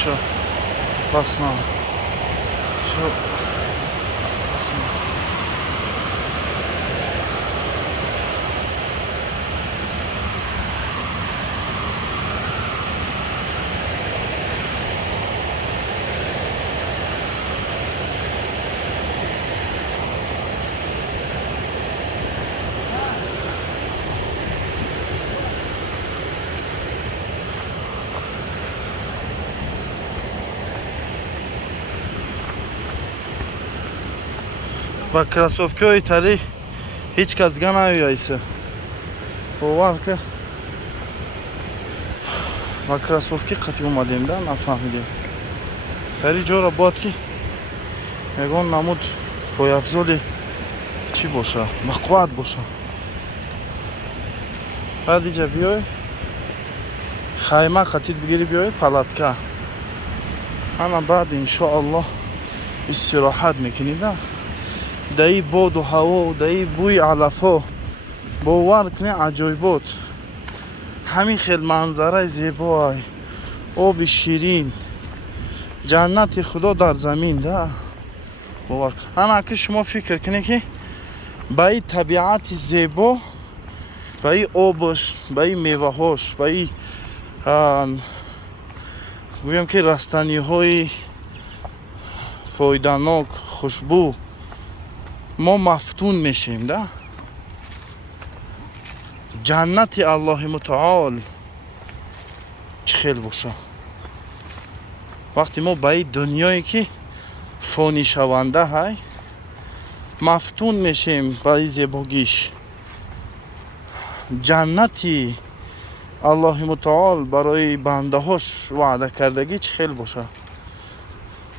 بچه بس نه با کراسوفکی های تری هیچ کس گه نمیایسه باور که با کراسوفکی قطعی اومدیم ده نفهمیدیم تری جا را باید که میگون نمود پای افزولی چی باشه مقوعت باشه بعد اینجا بیای خیمه قطعی بگیری بیای پلاتکه انا بعد انشاءالله استراحت میکنی ده دایی باد و هوا و دایی بوی علفا باور کنی عجایبات همین خیل منظره زیبای آب شیرین جنت خدا در زمین ده باور کن انا که شما فکر کنی که با این طبیعت زیبا با این آبش با این میوه هاش با این گویم که رستنی های فایده‌ناک خوشبو ما مفتون میشیم ده جنت الله متعال چه خیل باشه وقتی ما به این دنیایی که فانی شونده های مفتون میشیم به این زیباگیش جنتی الله متعال برای بنده هاش وعده کردگی چه خیل باشه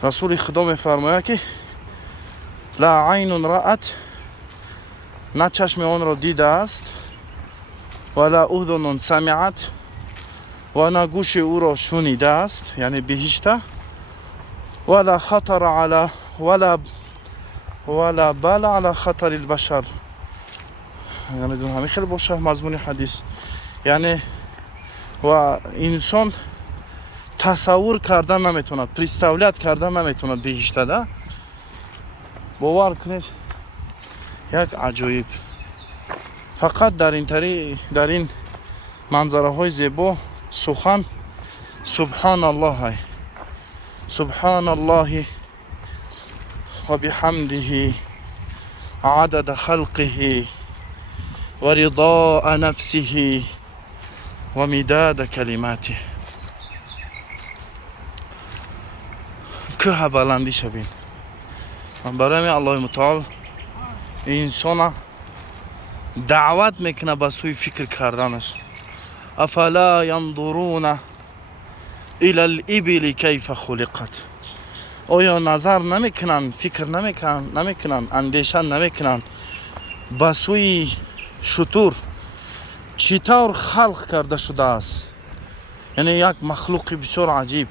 رسول خدا میفرماید که لا عین رأت نه چشم آن را دیده است ولا اذن سمعت و نه گوش او را شنیده است یعنی بهشته ولا خطر على ولا بال على خطر البشر یعنی همین خیلی باشه مضمون حدیث یعنی و انسان تصور کردن نمیتوند پریستاولیت کردن نمیتوند بهشته ده باور کنید یک عجایب فقط در این منظره های زیبا سخن سبحان الله های سبحان الله و بحمده عدد خلقه و رضاء نفسه و مداد کلماته که بلندی شوین برای الله متعال انسان دعوت میکنه به سوی فکر کردنش افلا ينظرون الى الابل کیف خلقت آیا نظر نمیکنن فکر نمیکنن اندیشه نمیکنن به سوی شتر چطور خلق کرده شده است یعنی یک مخلوق بسیار عجیب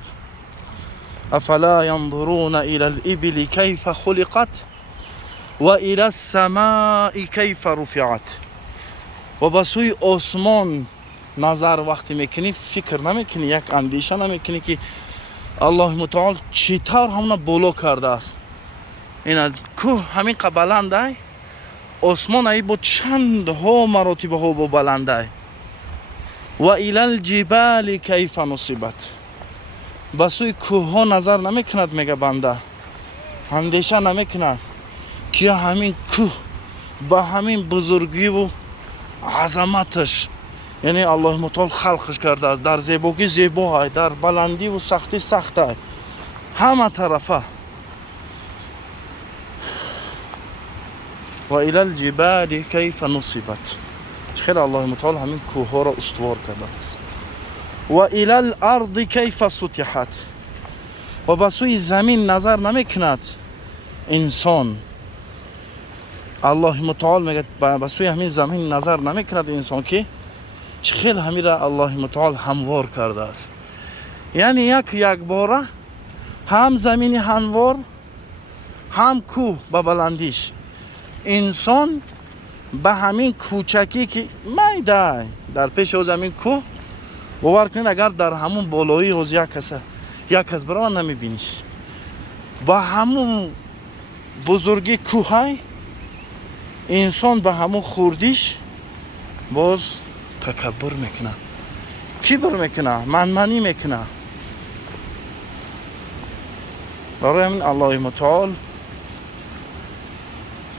افلا ينظرون الى الابل كيف خلقت و الى السماء كيف رفعت و بسوی آسمان نظر وقتی میکنی فکر نمیکنی یک اندیشه نمیکنی که الله متعال چطور همون بالا کرده است این کوه همین بلنده آسمان ای با چند ها مراتب ها با بلنده و الى الجبال كيف نصبت بسوی کوه ها نظر نمیکند میگه بنده اندیشه نمیکند که همین کوه با همین بزرگی و عظمتش یعنی الله متعال خلقش کرده است در زیبایی زیبا های در بلندی و سختی سخت های همه طرفه و الى الجبال كيف نصبت خیلی الله متعال همین کوه ها را استوار کرده است و الى الارض كيف سطحت و بسوی زمین نظر نمیکند انسان الله متعال میگه بسوی همین زمین نظر نمیکند انسان که چه خیلی همین را الله متعال هموار کرده است یعنی یک باره هم زمین هموار هم کوه به بلندیش انسان به همین کوچکی که میده در پیش او زمین کوه باور کنید اگر در همون بالایی روز یک کسی یک از برای نمیبینیش. با همون بزرگی کوهای انسان به همون خوردیش باز تکبر میکنه، کبر میکنه، منمنی میکنه. برای همین الله متعال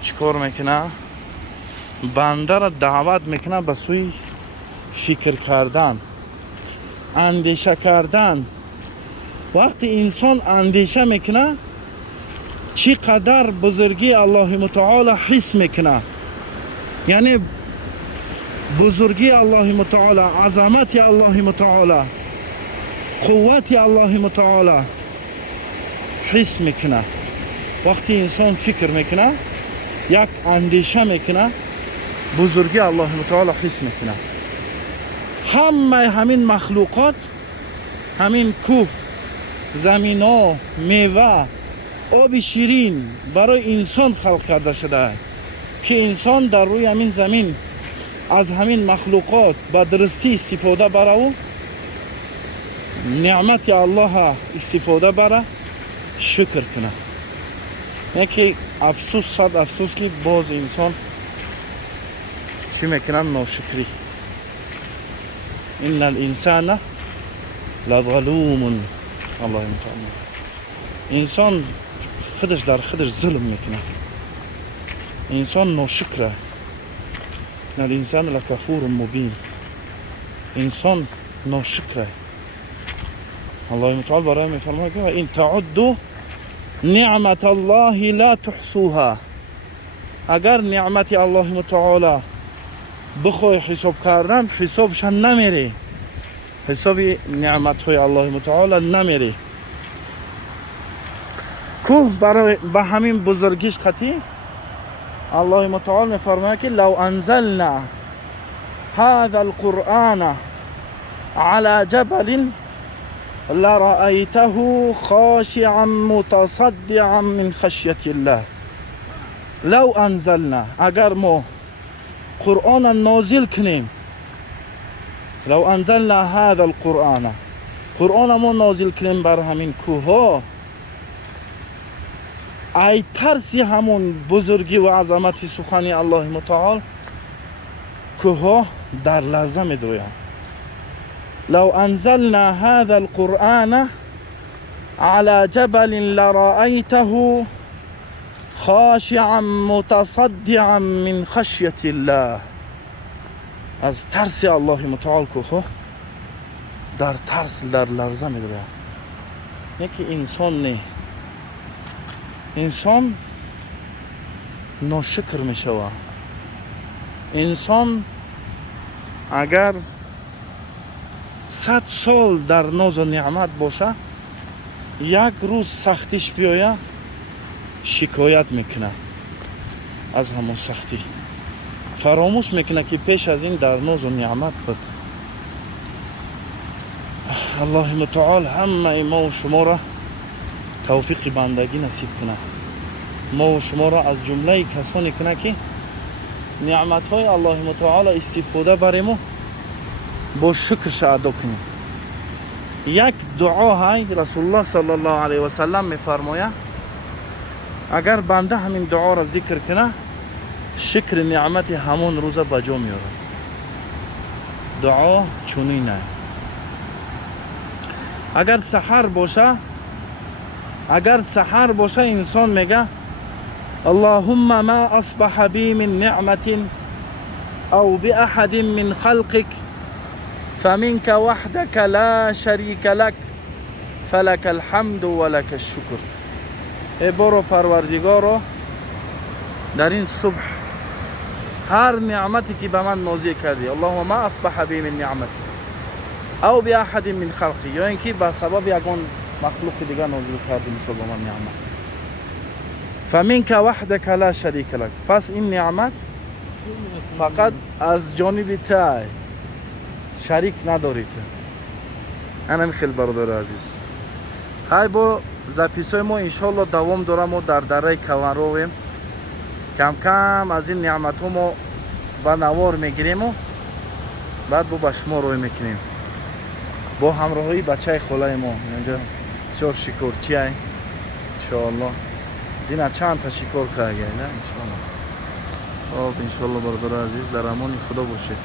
چیکار میکنه؟ بنده را دعوت میکنه به سوی فکر کردن، اندیشه کردن. وقتی انسان اندیشه میکنه چقدر بزرگی الله متعال حس میکنه، یعنی بزرگی الله متعال، عظمت الله متعال، قوت الله متعال حس میکنه. وقتی انسان فکر میکنه، یک اندیشه میکنه، بزرگی الله متعال حس میکنه. همه همین مخلوقات، همین کوه، زمین ها، میوه، آب شیرین برای انسان خلق کرده شده که انسان در روی همین زمین از همین مخلوقات به درستی استفاده بره و نعمت الله استفاده بره، شکر کنه. یکی افسوس، صد افسوس که باز انسان چی میکنن؟ ناشکری. ان الانسان لظلوم. الله متعال انسان خودش در خودش ظلم میکنه، انسان ناشکره. ان الانسان لکفور مبین. انسان ناشکره. الله متعال برای میفرماید که این تعدوا نعمت الله لا تحصوها. اگر نعمت الله متعال بخوای حساب کردن، حسابش نمیره، حساب نعمت های الله متعال نمیره. کوه برای به همین بزرگیش خطی الله متعال میفرماید که لو انزلنا هذا القرآن على جبل لرأيته خاشعا متصدعا من خشية الله. لو انزلنا، اگر ما قرآن نازل کنیم، لو انزلنا هذا القرآن، قرآن ما نازل کنیم بر همین کوه ها، ای ترسی همون بزرگی و عظمت سخن الله متعال، کوه ها در لرزه میدویند. لو انزلنا هذا القرآن على جبل لرأيته خاشعا متصدعا من خشية الله. از ترس الله متعال کوه در ترس در لرزه میدویند. یکی انسان نه، انسان ناشکر میشود. انسان اگر 100 سال در ناز و نعمت باشه، یک روز سختیش بیاید شکایت میکنه از همون سختی، فراموش میکنه که پیش از این در ناز و نعمت بود. الله متعال همه ما و شما را توفیق بندگی نصیب کنه، ما و شما را از جمله کسانی کنه که نعمت های الله متعال استفاده بریم و با شکرش ادا کنیم. یک دعا های رسول الله صلی الله علیه و سلم میفرماید اگر بنده همین دعا را ذکر کنه، شکر نعمت همون روز به جا میاره. دعا چنینه. اگر سحر باشه انسان میگه اللهم ما اصبح بی من نعمت او باحد من خلقك فمنك وحدك لا شريك لك فلك الحمد ولك الشكر. ای برو پروردگارو، در این صبح هر نعمتی که به من نازل کردی، اللهم ما اصبح بی من نعمت او باحد من خلقی، یا اینکه به سبب یگان مخلوق دیگه نازل کردی مثل به من نعمت، فمنك وحدك لا شريك لك، پس این نعمت فقط از جانب تو، شریک نداری تو. اینم خیلی برادر عزیز، های با زپیسای ما انشالله دوام دارم و در دره کلان رویم، کم کم از این نعمت ها ما به نوار میگیریم و بعد با شما روی میکنیم با همراهی بچه خاله ما. اینجا بسیار شکرچی های انشاءالله دینا چند تا شکر که گیله انشاءالله. خب انشاءالله برادر عزیز در امان خدا باشه.